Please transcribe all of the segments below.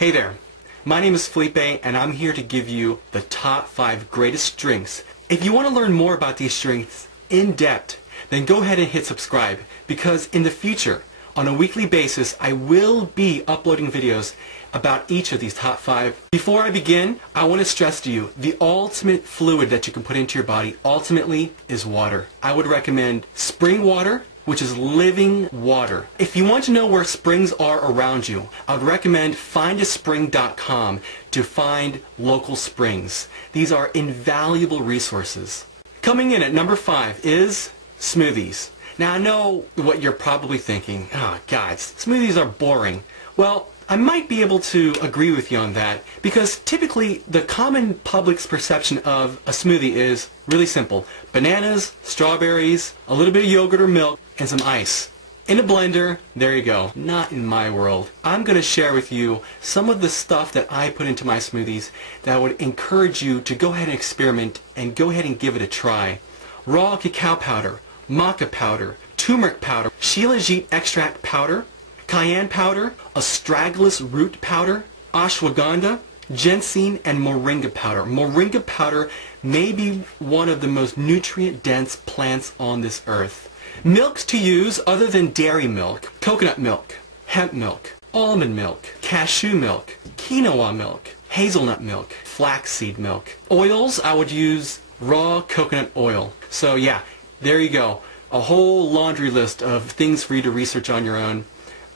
Hey there, my name is Felipe and I'm here to give you the top 5 greatest drinks. If you want to learn more about these drinks in depth, then go ahead and hit subscribe, because in the future, on a weekly basis, I will be uploading videos about each of these top 5. Before I begin, I want to stress to you, the ultimate fluid that you can put into your body ultimately is water. I would recommend spring water, which is living water. If you want to know where springs are around you, I would recommend findaspring.com to find local springs. These are invaluable resources. Coming in at number 5 is smoothies. Now I know what you're probably thinking. Oh, guys, smoothies are boring. Well, I might be able to agree with you on that, because typically the common public's perception of a smoothie is really simple. Bananas, strawberries, a little bit of yogurt or milk, and some ice. In a blender, there you go. Not in my world. I'm going to share with you some of the stuff that I put into my smoothies that would encourage you to go ahead and experiment and go ahead and give it a try. Raw cacao powder, maca powder, turmeric powder, Shilajit extract powder, cayenne powder, Astragulus root powder, ashwagandha, ginseng, and Moringa powder. Moringa powder may be one of the most nutrient-dense plants on this earth. Milks to use other than dairy milk: coconut milk, hemp milk, almond milk, cashew milk, quinoa milk, hazelnut milk, flaxseed milk. Oils, I would use raw coconut oil. So yeah, there you go. A whole laundry list of things for you to research on your own.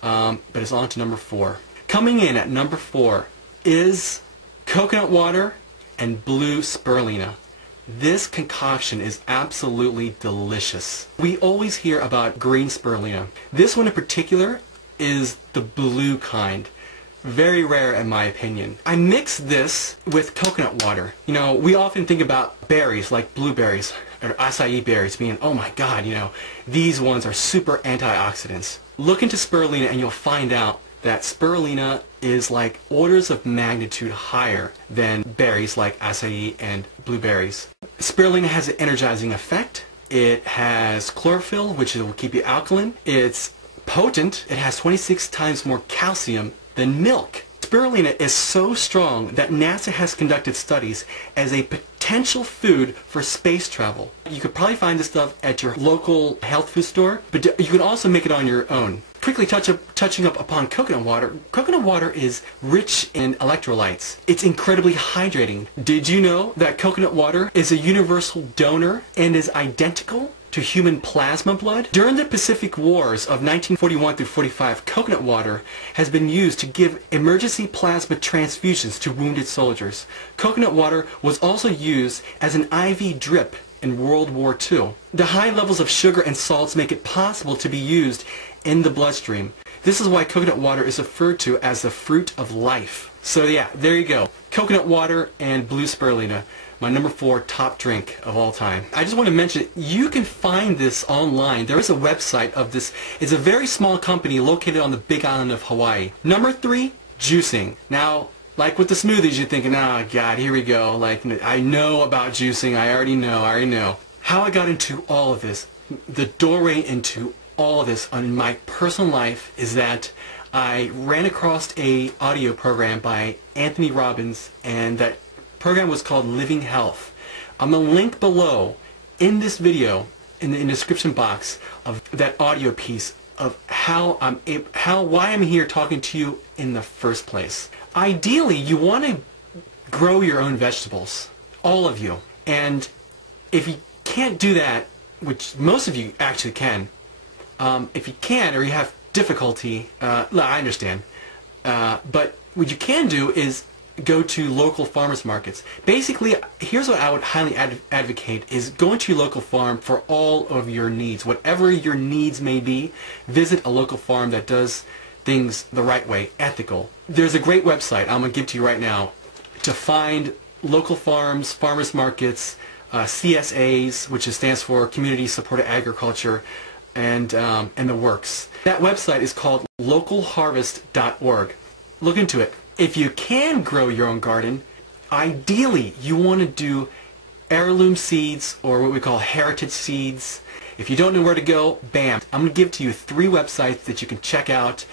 But it's on to number 4. Coming in at number 4 is coconut water and blue spirulina. This concoction is absolutely delicious. We always hear about green spirulina. This one in particular is the blue kind. Very rare in my opinion. I mix this with coconut water. You know, we often think about berries like blueberries or acai berries being, oh my god, you know, these ones are super antioxidants. Look into spirulina and you'll find out that spirulina is like orders of magnitude higher than berries like acai and blueberries. Spirulina has an energizing effect. It has chlorophyll, which will keep you alkaline. It's potent. It has 26 times more calcium than milk. Spirulina is so strong that NASA has conducted studies as a potential food for space travel. You could probably find this stuff at your local health food store, but you can also make it on your own. Quickly touching up upon coconut water. Coconut water is rich in electrolytes. It's incredibly hydrating. Did you know that coconut water is a universal donor and is identical to human plasma blood? During the Pacific Wars of 1941 through 45, coconut water has been used to give emergency plasma transfusions to wounded soldiers. Coconut water was also used as an IV drip in World War II. The high levels of sugar and salts make it possible to be used in the bloodstream. This is why coconut water is referred to as the fruit of life. So yeah, there you go. Coconut water and blue spirulina. My number 4 top drink of all time. I just want to mention, you can find this online. There is a website of this. It's a very small company located on the big island of Hawaii. Number 3, juicing. Now, like with the smoothies, you're thinking, oh god, here we go. Like, I know about juicing. I already know. How I got into all of this, the doorway into all of this in my personal life, is that I ran across a audio program by Anthony Robbins, and that program was called Living Health. I'm going to link below in this video, in the description box, of that audio piece of why I'm here talking to you in the first place. Ideally, you want to grow your own vegetables, all of you. And if you can't do that, which most of you actually can, if you can, or you have difficulty, I understand, but what you can do is go to local farmers markets. Basically, here's what I would highly advocate, is go into your local farm for all of your needs. Whatever your needs may be, visit a local farm that does things the right way, ethical. There's a great website I'm going to give to you right now to find local farms, farmers markets, CSAs, which stands for Community Supported Agriculture, and the works. That website is called localharvest.org. Look into it. If you can grow your own garden, ideally you want to do heirloom seeds, or what we call heritage seeds. If you don't know where to go, bam. I'm going to give to you 3 websites that you can check out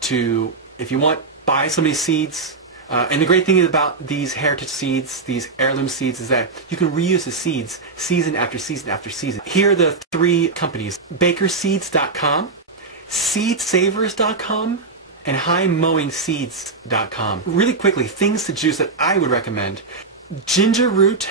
if you want buy some of these seeds. And the great thing about these heritage seeds, these heirloom seeds, is that you can reuse the seeds season after season after season. Here are the 3 companies: bakerseeds.com, seedsavers.com, and HEIRLOOM.com. Really quickly, things to juice that I would recommend: ginger root,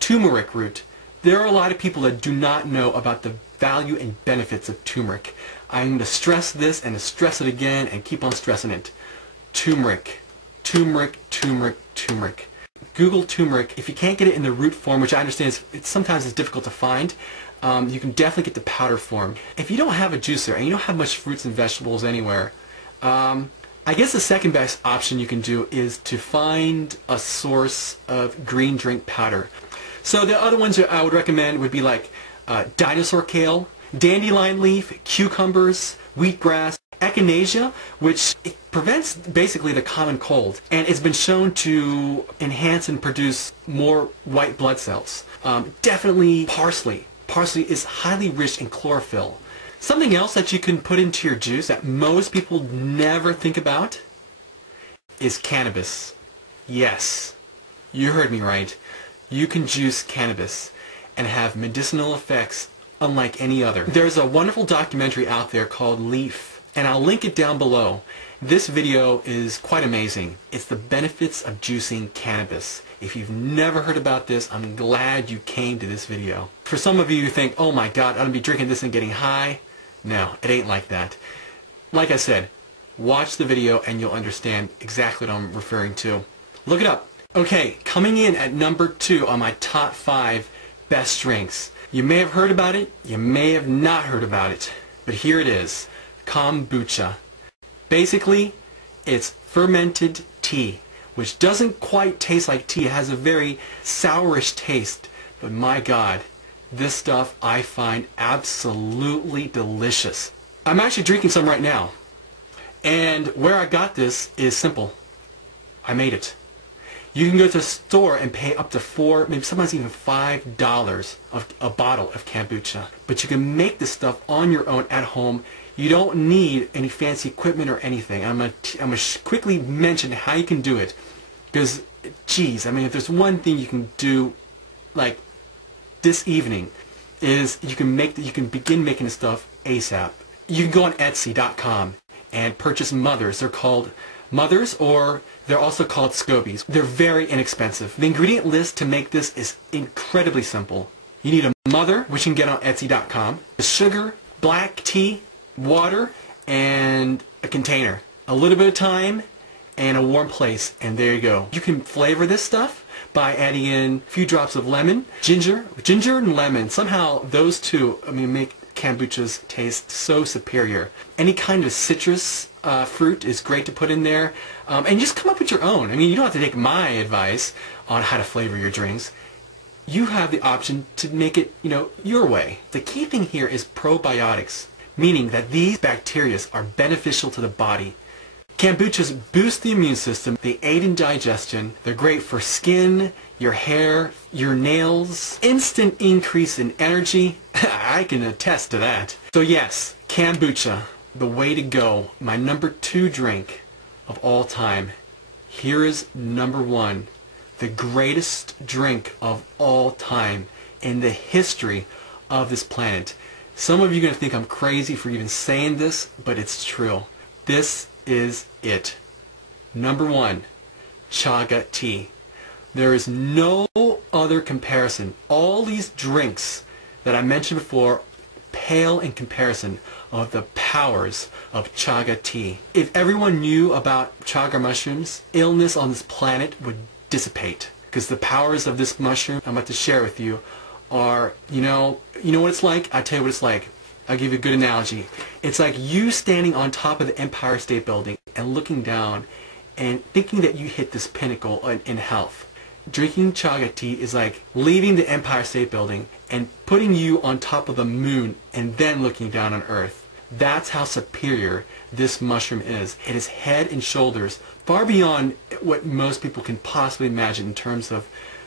turmeric root. There are a lot of people that do not know about the value and benefits of turmeric. I'm going to stress this and stress it again and keep on stressing it. Turmeric. Turmeric, turmeric, turmeric. Google turmeric. If you can't get it in the root form, which I understand sometimes is difficult to find, you can definitely get the powder form. If you don't have a juicer and you don't have much fruits and vegetables anywhere, I guess the second best option you can do is to find a source of green drink powder. So the other ones that I would recommend would be like dinosaur kale, dandelion leaf, cucumbers, wheatgrass, Echinacea, which it prevents basically the common cold, and it's been shown to enhance and produce more white blood cells. Definitely parsley. Parsley is highly rich in chlorophyll. Something else that you can put into your juice that most people never think about is cannabis. Yes, you heard me right. You can juice cannabis and have medicinal effects unlike any other. There's a wonderful documentary out there called Leaf, and I'll link it down below. This video is quite amazing. It's the benefits of juicing cannabis. If you've never heard about this, I'm glad you came to this video. For some of you who think, oh my god, I'm going to be drinking this and getting high, no, it ain't like that. Like I said, watch the video and you'll understand exactly what I'm referring to. Look it up. Okay, coming in at number 2 on my top 5 best drinks. You may have heard about it, you may have not heard about it, but here it is. Kombucha. Basically, it's fermented tea, which doesn't quite taste like tea. It has a very sourish taste, but my god, this stuff I find absolutely delicious. I'm actually drinking some right now, and where I got this is simple. I made it. You can go to the store and pay up to $4, maybe sometimes even $5 of a bottle of kombucha, but you can make this stuff on your own at home. You don't need any fancy equipment or anything. I'm gonna quickly mention how you can do it, because, geez, I mean, if there's one thing you can do, like this evening, is you can begin making this stuff ASAP. You can go on Etsy.com and purchase Mothers. They're called Mothers, or they're also called SCOBYs. They're very inexpensive. The ingredient list to make this is incredibly simple. You need a mother, which you can get on Etsy.com, sugar, black tea, water, and a container, a little bit of thyme, and a warm place, and there you go. You can flavor this stuff by adding in a few drops of lemon, ginger and lemon. Somehow those two, I mean, make kombuchas taste so superior. Any kind of citrus fruit is great to put in there, and just come up with your own. I mean, you don't have to take my advice on how to flavor your drinks. You have the option to make it, your way. The key thing here is probiotics, meaning that these bacteria are beneficial to the body. Kombuchas boost the immune system, they aid in digestion, they're great for skin, your hair, your nails, instant increase in energy. I can attest to that. So yes, kombucha, the way to go. My number 2 drink of all time. Here is number 1, the greatest drink of all time in the history of this planet. Some of you are going to think I'm crazy for even saying this, but it's true. This is it. Number 1, Chaga tea. There is no other comparison. All these drinks that I mentioned before pale in comparison of the powers of Chaga tea. If everyone knew about chaga mushrooms, illness on this planet would dissipate, because the powers of this mushroom I'm about to share with you are, you know what it's like? I'll tell you what it's like. I'll give you a good analogy. It's like you standing on top of the Empire State Building and looking down and thinking that you hit this pinnacle in health. Drinking chaga tea is like leaving the Empire State Building and putting you on top of the moon and then looking down on Earth. That's how superior this mushroom is. It is head and shoulders far beyond what most people can possibly imagine in terms of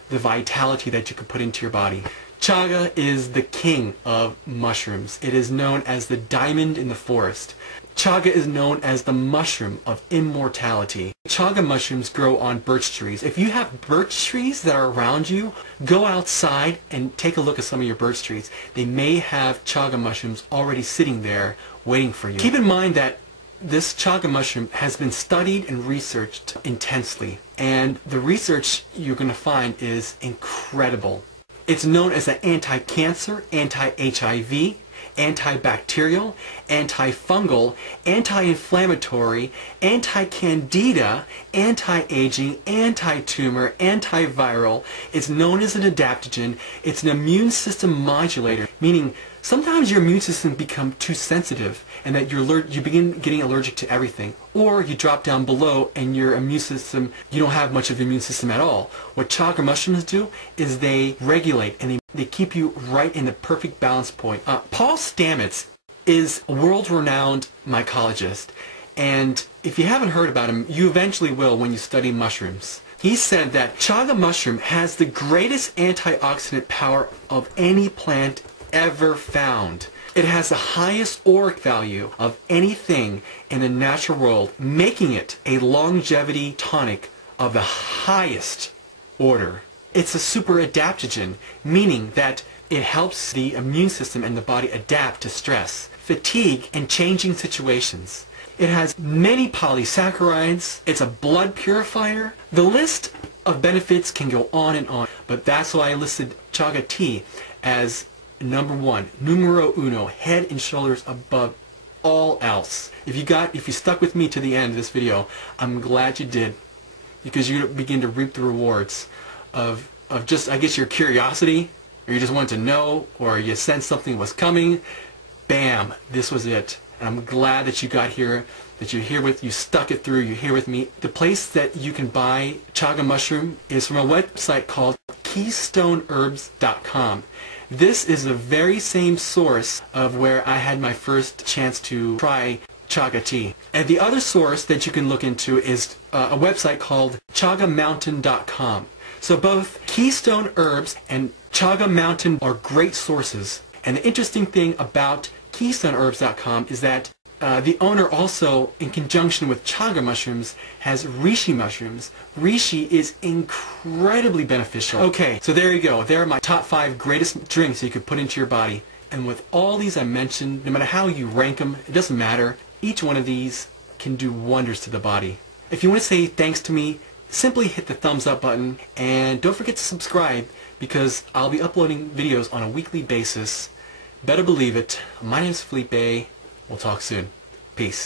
the vitality that you can put into your body. Chaga is the king of mushrooms. It is known as the diamond in the forest. Chaga is known as the mushroom of immortality. Chaga mushrooms grow on birch trees. If you have birch trees that are around you, go outside and take a look at some of your birch trees. They may have chaga mushrooms already sitting there waiting for you. Keep in mind that this chaga mushroom has been studied and researched intensely, and the research you're going to find is incredible. It's known as an anti-cancer, anti-HIV, antibacterial, antifungal, anti-inflammatory, anti-candida, anti-aging, anti-tumor, antiviral. It's known as an adaptogen. It's an immune system modulator, meaning sometimes your immune system becomes too sensitive and that you begin getting allergic to everything. Or you drop down below and your immune system, you don't have much of an immune system at all. What chaga mushrooms do is they regulate and they keep you right in the perfect balance point. Paul Stamets is a world-renowned mycologist, and if you haven't heard about him, you eventually will when you study mushrooms. He said that chaga mushroom has the greatest antioxidant power of any plant ever found. It has the highest auric value of anything in the natural world, making it a longevity tonic of the highest order. It's a super adaptogen, meaning that it helps the immune system and the body adapt to stress, fatigue, and changing situations. It has many polysaccharides. It's a blood purifier. The list of benefits can go on and on, but that's why I listed chaga tea as number one, numero uno, head and shoulders above all else. If you stuck with me to the end of this video, I'm glad you did, because you begin to reap the rewards of just, I guess, your curiosity, or you just wanted to know, or you sensed something was coming. Bam, this was it. And I'm glad that you got here, that you're here you stuck it through, you're here with me. The place that you can buy chaga mushroom is from a website called KEYSTONEherbs.com. This is the very same source of where I had my first chance to try chaga tea. And the other source that you can look into is a website called chagamountain.com. So both Keystone Herbs and Chaga Mountain are great sources. And the interesting thing about KeystoneHerbs.com is that the owner also, in conjunction with chaga mushrooms, has reishi mushrooms. Reishi is incredibly beneficial. Okay, so there you go. There are my top 5 greatest drinks you could put into your body. And with all these I mentioned, no matter how you rank them, it doesn't matter. Each one of these can do wonders to the body. If you want to say thanks to me, simply hit the thumbs up button, and don't forget to subscribe, because I'll be uploading videos on a weekly basis. Better believe it. My name is Felipe. We'll talk soon. Peace.